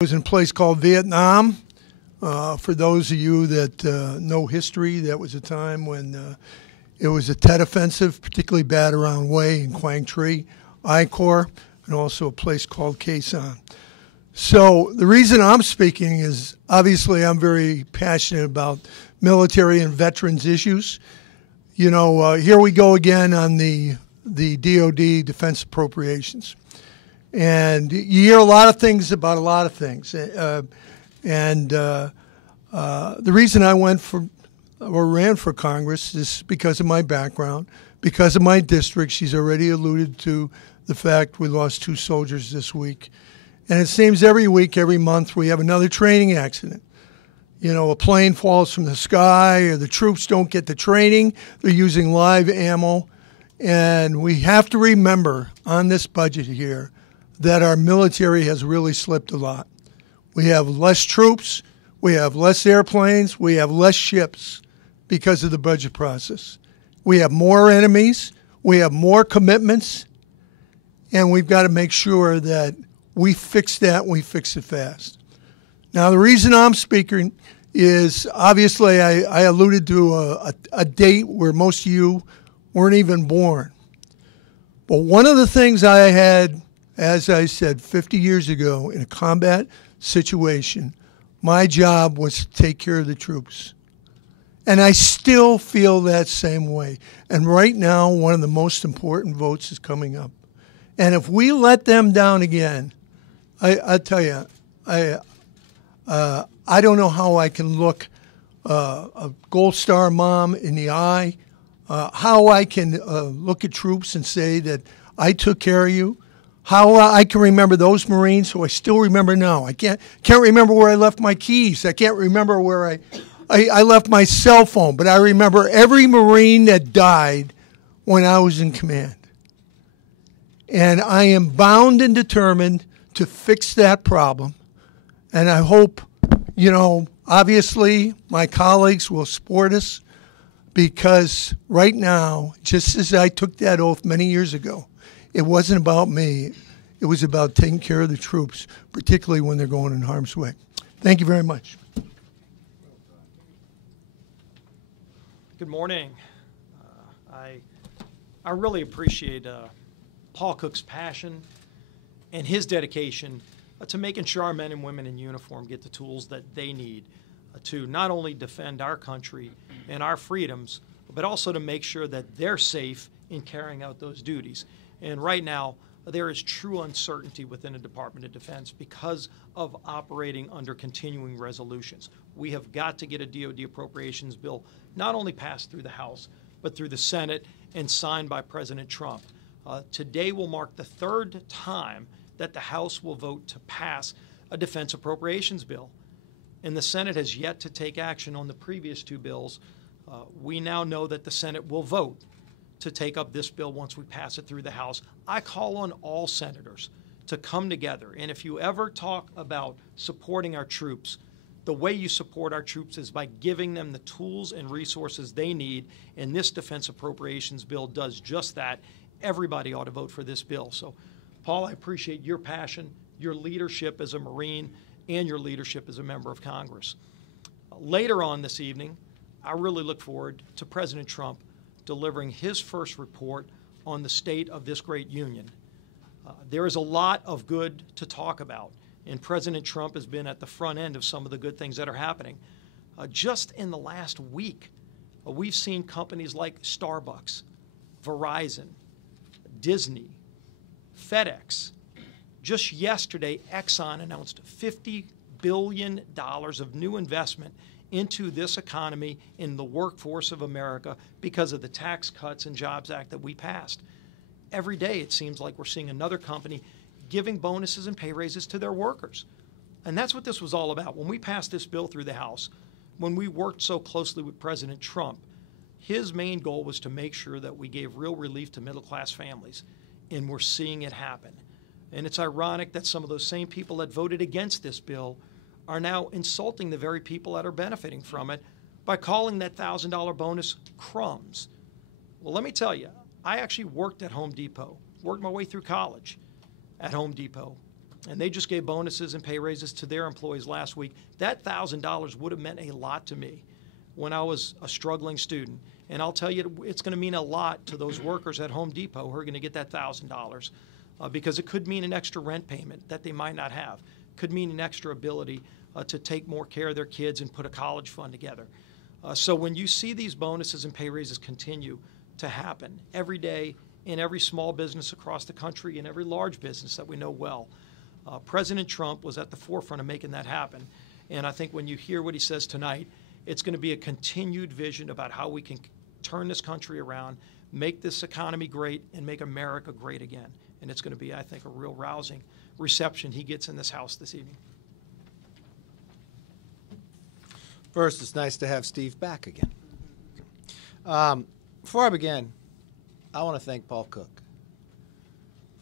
Was in a place called Vietnam. For those of you that know history, that was a time when it was a Tet Offensive, particularly bad around Hue and Quang Tri, I Corps, and also a place called Khe Sanh. So the reason I'm speaking is obviously I'm very passionate about military and veterans issues. You know, here we go again on the DoD defense appropriations. And you hear a lot of things about a lot of things. The reason I went for or ran for Congress is because of my background, because of my district. She's already alluded to the fact we lost 2 soldiers this week. And it seems every week, every month, we have another training accident. You know, a plane falls from the sky or the troops don't get the training. They're using live ammo. And we have to remember on this budget here that our military has really slipped a lot. We have less troops, we have less airplanes, we have less ships because of the budget process. We have more enemies, we have more commitments, and we've got to make sure that we fix that and we fix it fast. Now, the reason I'm speaking is obviously I alluded to a date where most of you weren't even born. But one of the things I had, as I said, 50 years ago in a combat situation, my job was to take care of the troops. And I still feel that same way. And right now, one of the most important votes is coming up. And if we let them down again, I tell you, I don't know how I can look a Gold Star mom in the eye, how I can look at troops and say that I took care of you. How I can remember those Marines who I still remember now. I can't remember where I left my keys. I can't remember where I left my cell phone, but I remember every Marine that died when I was in command. And I am bound and determined to fix that problem. And I hope, you know, obviously my colleagues will support us because right now, just as I took that oath many years ago, it wasn't about me. It was about taking care of the troops, particularly when they're going in harm's way. Thank you very much. Good morning. I really appreciate Paul Cook's passion and his dedication to making sure our men and women in uniform get the tools that they need to not only defend our country and our freedoms, but also to make sure that they're safe in carrying out those duties. And right now, there is true uncertainty within the Department of Defense because of operating under continuing resolutions. We have got to get a DoD appropriations bill not only passed through the House, but through the Senate and signed by President Trump. Today will mark the 3rd time that the House will vote to pass a defense appropriations bill. And the Senate has yet to take action on the previous 2 bills. We now know that the Senate will vote to take up this bill once we pass it through the House. I call on all senators to come together. And if you ever talk about supporting our troops, the way you support our troops is by giving them the tools and resources they need. And this defense appropriations bill does just that. Everybody ought to vote for this bill. So, Paul, I appreciate your passion, your leadership as a Marine, and your leadership as a member of Congress. Later on this evening, I really look forward to President Trump delivering his first report on the state of this great union. There is a lot of good to talk about, and President Trump has been at the front end of some of the good things that are happening. Just in the last week, we've seen companies like Starbucks, Verizon, Disney, FedEx. Just yesterday, Exxon announced $50 billion of new investment into this economy in the workforce of America because of the Tax Cuts and Jobs Act that we passed. Every day it seems like we're seeing another company giving bonuses and pay raises to their workers. And that's what this was all about. When we passed this bill through the House, when we worked so closely with President Trump, his main goal was to make sure that we gave real relief to middle-class families, and we're seeing it happen. And it's ironic that some of those same people that voted against this bill are now insulting the very people that are benefiting from it by calling that $1,000 bonus crumbs. Well, let me tell you, I actually worked at Home Depot, worked my way through college at Home Depot. and they just gave bonuses and pay raises to their employees last week. That $1,000 would have meant a lot to me when I was a struggling student. And I'll tell you, it's going to mean a lot to those workers at Home Depot who are going to get that $1,000 because it could mean an extra rent payment that they might not have. Could mean an extra ability to take more care of their kids and put a college fund together. So when you see these bonuses and pay raises continue to happen every day in every small business across the country and every large business that we know well, President Trump was at the forefront of making that happen. And I think when you hear what he says tonight, it's going to be a continued vision about how we can turn this country around, make this economy great, and make America great again. And it's going to be, I think, a real rousing reception he gets in this House this evening. First, it's nice to have Steve back again. Before I begin, I want to thank Paul Cook.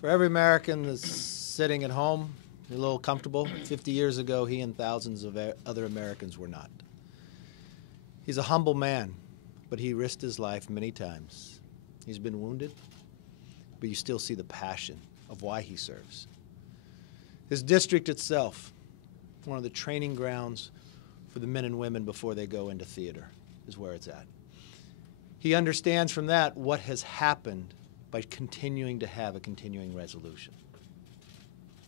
For every American that's sitting at home, a little comfortable, 50 years ago, he and thousands of other Americans were not. He's a humble man, but he risked his life many times. He's been wounded, but you still see the passion of why he serves. His district itself, one of the training grounds for the men and women before they go into theater, is where it's at. He understands from that what has happened by continuing to have a continuing resolution.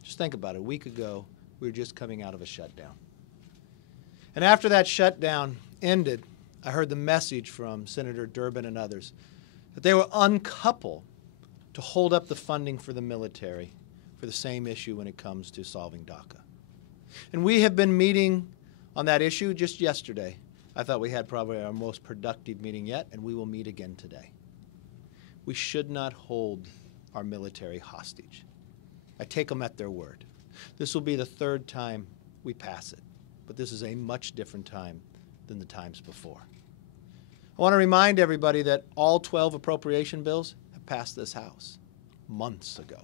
Just think about it. A week ago, we were just coming out of a shutdown. And after that shutdown ended, I heard the message from Senator Durbin and others that they will uncouple to hold up the funding for the military for the same issue when it comes to solving DACA. And we have been meeting on that issue just yesterday. I thought we had probably our most productive meeting yet, and we will meet again today. We should not hold our military hostage. I take them at their word. This will be the third time we pass it, but this is a much different time than the times before. I want to remind everybody that all 12 appropriation bills have passed this House months ago.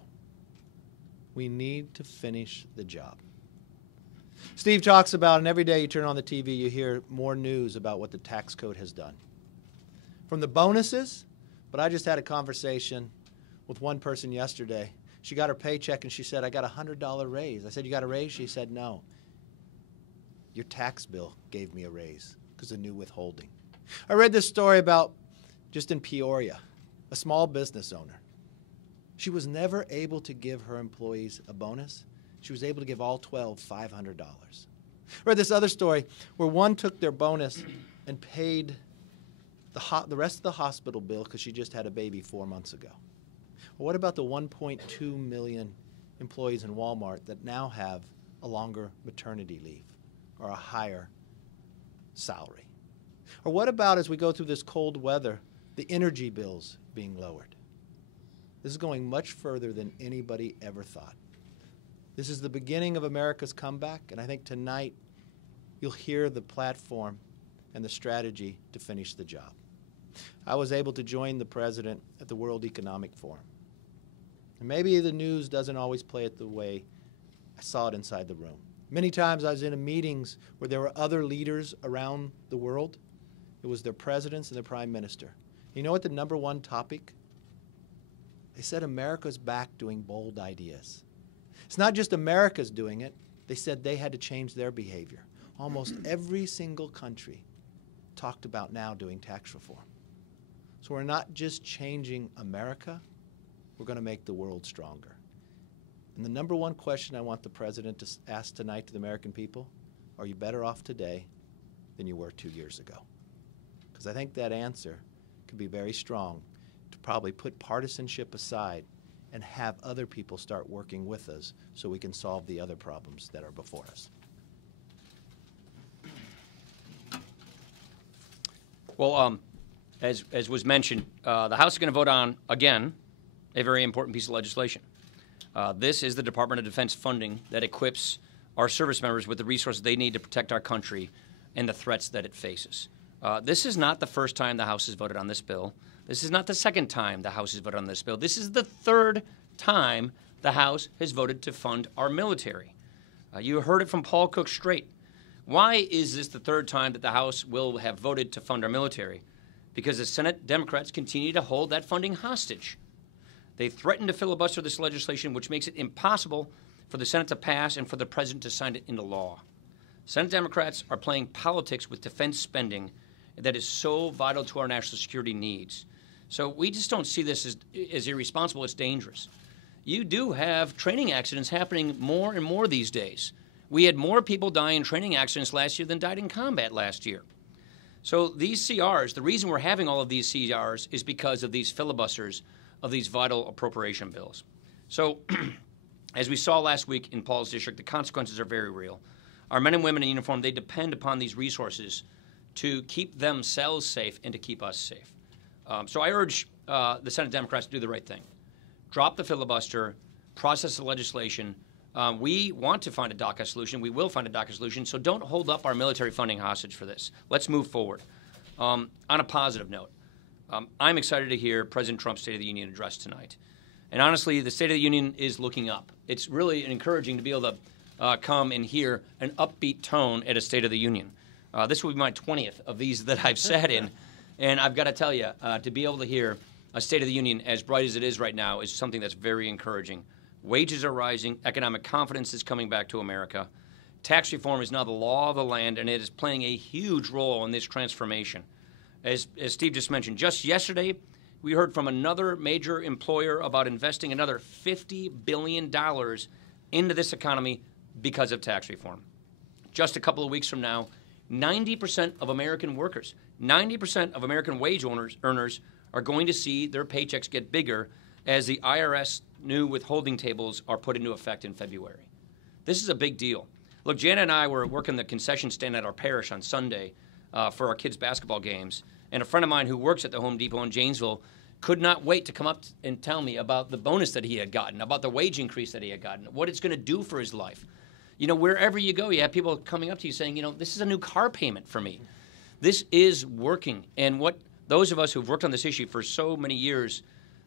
We need to finish the job. Steve talks about, and every day you turn on the TV, you hear more news about what the tax code has done. From the bonuses, but I just had a conversation with one person yesterday. She got her paycheck and she said, I got a $100 raise. I said, you got a raise? She said, no. Your tax bill gave me a raise because of new withholding. I read this story about, just in Peoria, a small business owner. She was never able to give her employees a bonus. She was able to give all 12 $500. I read this other story where one took their bonus and paid the rest of the hospital bill because she just had a baby 4 months ago. Well, what about the 1.2 million employees in Walmart that now have a longer maternity leave or a higher salary? Or what about, as we go through this cold weather, the energy bills being lowered? This is going much further than anybody ever thought. This is the beginning of America's comeback, and I think tonight you'll hear the platform and the strategy to finish the job. I was able to join the president at the World Economic Forum. And maybe the news doesn't always play it the way I saw it inside the room. Many times I was in meetings where there were other leaders around the world. It was their presidents and their prime minister. You know what the number one topic? They said America's back doing bold ideas. It's not just America's doing it. They said they had to change their behavior. Almost every single country talked about now doing tax reform. So we're not just changing America, we're going to make the world stronger. And the number one question I want the president to ask tonight to the American people, are you better off today than you were 2 years ago? Because I think that answer could be very strong to probably put partisanship aside and have other people start working with us so we can solve the other problems that are before us. Well, as was mentioned, the House is going to vote on, again, a very important piece of legislation. This is the Department of Defense funding that equips our service members with the resources they need to protect our country and the threats that it faces. This is not the first time the House has voted on this bill. This is not the second time the House has voted on this bill. This is the third time the House has voted to fund our military. You heard it from Paul Cook straight. Why is this the third time that the House will have voted to fund our military? Because the Senate Democrats continue to hold that funding hostage. They threaten to filibuster this legislation, which makes it impossible for the Senate to pass and for the President to sign it into law. Senate Democrats are playing politics with defense spending that is so vital to our national security needs. So we just don't see this as irresponsible. It's dangerous. You do have training accidents happening more and more these days. We had more people die in training accidents last year than died in combat last year. So these CRs, the reason we're having all of these CRs is because of these filibusters of these vital appropriation bills. So as we saw last week in Paul's district, the consequences are very real. Our men and women in uniform, they depend upon these resources to keep themselves safe and to keep us safe. So I urge the Senate Democrats to do the right thing. Drop the filibuster, process the legislation. We want to find a DACA solution. We will find a DACA solution. So don't hold up our military funding hostage for this. Let's move forward. On a positive note, I'm excited to hear President Trump's State of the Union address tonight. And honestly, the State of the Union is looking up. It's really encouraging to be able to come and hear an upbeat tone at a State of the Union. This will be my 20th of these that I've sat in. And I've got to tell you, to be able to hear a State of the Union as bright as it is right now is something that's very encouraging. Wages are rising. Economic confidence is coming back to America. Tax reform is now the law of the land, and it is playing a huge role in this transformation. As Steve just mentioned, just yesterday, we heard from another major employer about investing another $50 billion into this economy because of tax reform. Just a couple of weeks from now, 90% of American workers, 90% of American wage earners are going to see their paychecks get bigger as the IRS new withholding tables are put into effect in February. This is a big deal. Look, Jana and I were working the concession stand at our parish on Sunday for our kids' basketball games, and a friend of mine who works at the Home Depot in Janesville could not wait to come up and tell me about the bonus that he had gotten, about the wage increase that he had gotten, what it's going to do for his life. You know, wherever you go, you have people coming up to you saying, you know, this is a new car payment for me. This is working. And what those of us who've worked on this issue for so many years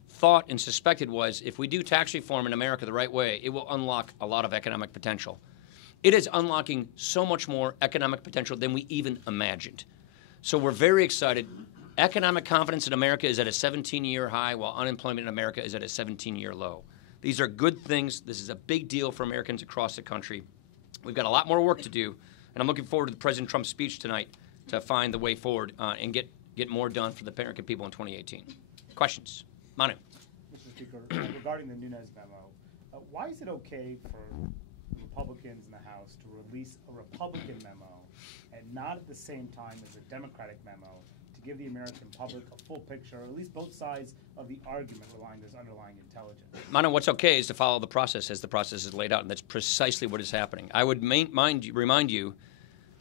thought and suspected was if we do tax reform in America the right way, it will unlock a lot of economic potential. It is unlocking so much more economic potential than we even imagined. So we're very excited. Economic confidence in America is at a 17-year high, while unemployment in America is at a 17-year low. These are good things. This is a big deal for Americans across the country. We've got a lot more work to do, and I'm looking forward to President Trump's speech tonight to find the way forward and get more done for the American people in 2018. Questions? Manu. Mr. Speaker, regarding the Nunes memo, why is it okay for Republicans in the House to release a Republican memo and not at the same time as a Democratic memo to give the American public a full picture, or at least both sides of the argument relying on this underlying intelligence? Manu, what's okay is to follow the process as the process is laid out, and that's precisely what is happening. I would remind you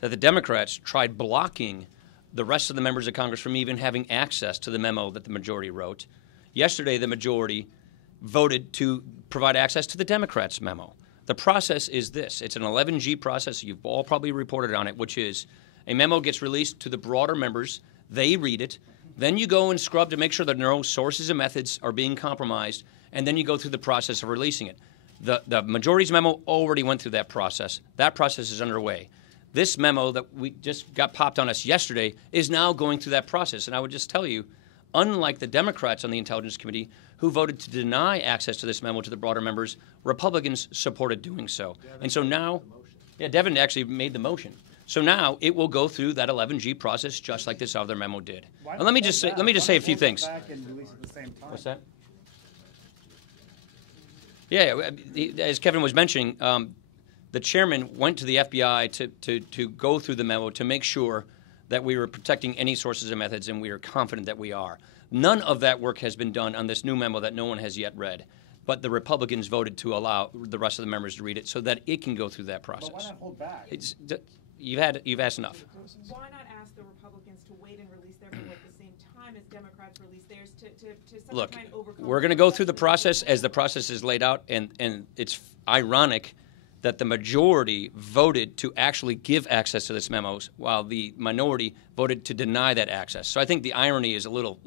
that the Democrats tried blocking the rest of the members of Congress from even having access to the memo that the majority wrote. Yesterday, the majority voted to provide access to the Democrats' memo. The process is this. It's an 11G process. You've all probably reported on it, which is a memo gets released to the broader members. They read it. Then you go and scrub to make sure that no sources and methods are being compromised, and then you go through the process of releasing it. The majority's memo already went through that process. That process is underway. This memo that we just got popped on us yesterday is now going through that process. And I would just tell you, unlike the Democrats on the Intelligence Committee who voted to deny access to this memo to the broader members, Republicans supported doing so. And so now, Devin actually made the motion. So now it will go through that 11G process just like this other memo did. And let me just say a few things. What's that? Yeah, as Kevin was mentioning, the chairman went to the FBI to go through the memo to make sure that we were protecting any sources and methods, and we are confident that we are. None of that work has been done on this new memo that no one has yet read, but the Republicans voted to allow the rest of the members to read it so that it can go through that process. But why not hold back? You've asked enough. Why not ask the Republicans to wait and release their bill at the same time as Democrats release theirs to Look, try and overcome? We're going to go through the process as the process is laid out, and it's ironic that the majority voted to actually give access to this memos while the minority voted to deny that access. So I think the irony is a little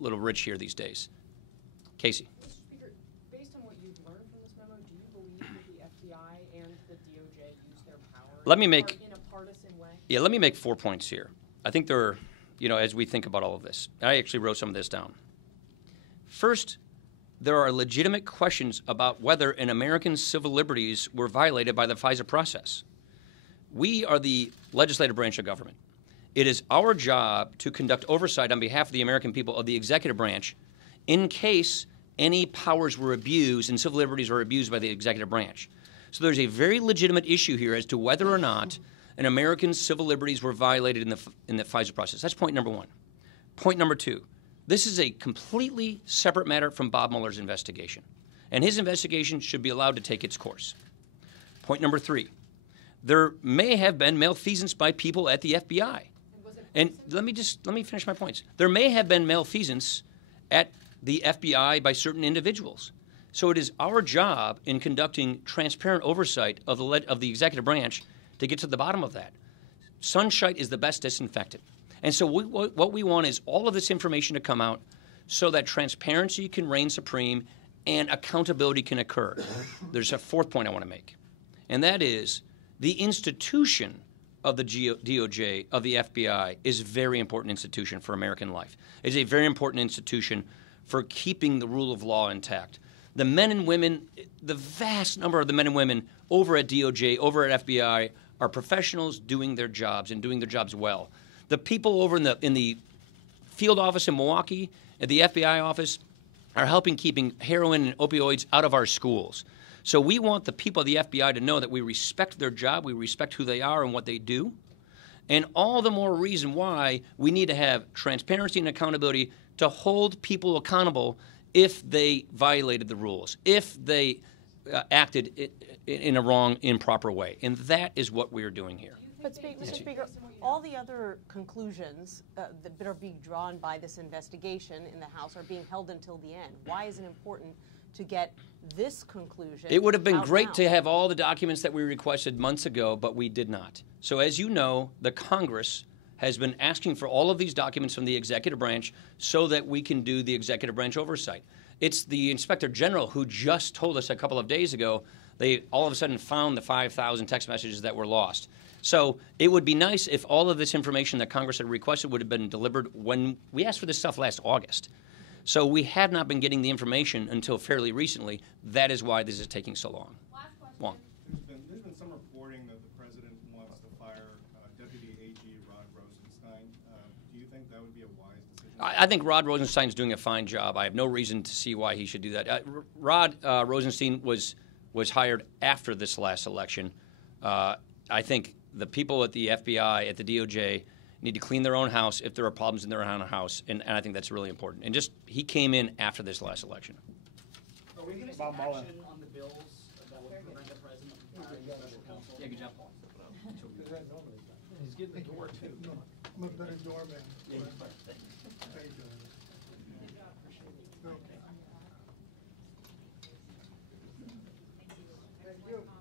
rich here these days. Casey. Mr. Speaker, based on what you've learned from this memo, do you believe that the FBI and the DOJ use their power in a partisan way? Yeah, let me make 4 points here. I think there are, as we think about all of this, I actually wrote some of this down. First, there are legitimate questions about whether an American's civil liberties were violated by the FISA process. We are the legislative branch of government. It is our job to conduct oversight on behalf of the American people of the executive branch in case any powers were abused and civil liberties were abused by the executive branch. So there's a very legitimate issue here as to whether or not an American's civil liberties were violated in the FISA process. That's point number one. Point number two, this is a completely separate matter from Bob Mueller's investigation, and his investigation should be allowed to take its course. Point number three, there may have been malfeasance by people at the FBI. And let me finish my points. There may have been malfeasance at the FBI by certain individuals. So it is our job in conducting transparent oversight of the executive branch to get to the bottom of that. Sunshine is the best disinfectant. And so what we want is all of this information to come out so that transparency can reign supreme and accountability can occur. There's a fourth point I want to make, and that is the institution of the DOJ, of the FBI, is a very important institution for American life. It's a very important institution for keeping the rule of law intact. The men and women, the vast number of the men and women over at DOJ, over at FBI, are professionals doing their jobs and doing their jobs well. The people over in the field office in Milwaukee, at the FBI office, are helping keeping heroin and opioids out of our schools. So we want the people of the FBI to know that we respect their job, we respect who they are and what they do, and all the more reason why we need to have transparency and accountability to hold people accountable if they violated the rules, if they acted in a wrong, improper way. And that is what we're doing here. But Mr. Speaker, all the other conclusions that are being drawn by this investigation in the House are being held until the end. Why is it important to get this conclusion? It would have been great now? to have all the documents that we requested months ago, but we did not. So as you know, the Congress has been asking for all of these documents from the executive branch so that we can do the executive branch oversight. It's the Inspector General who just told us a couple of days ago they all of a sudden found the 5,000 text messages that were lost. So it would be nice if all of this information that Congress had requested would have been delivered when we asked for this stuff last August. So we have not been getting the information until fairly recently. That is why this is taking so long. Last question. Long. There's been some reporting that the president wants to fire Deputy AG Rod Rosenstein. Do you think that would be a wise decision? I think Rod Rosenstein's doing a fine job. I have no reason to see why he should do that. Rod Rosenstein was hired after this last election. I think the people at the FBI, at the DOJ, need to clean their own house if there are problems in their own house, and I think that's really important. And he came in after this last election. Are we going to see Bob Mueller. action on the bills that will prevent the president from firing the special counsel? Yeah, good job, Paul. He's getting the door, too. I'm a better doorman. Yeah, Thank you. Okay. Thank you.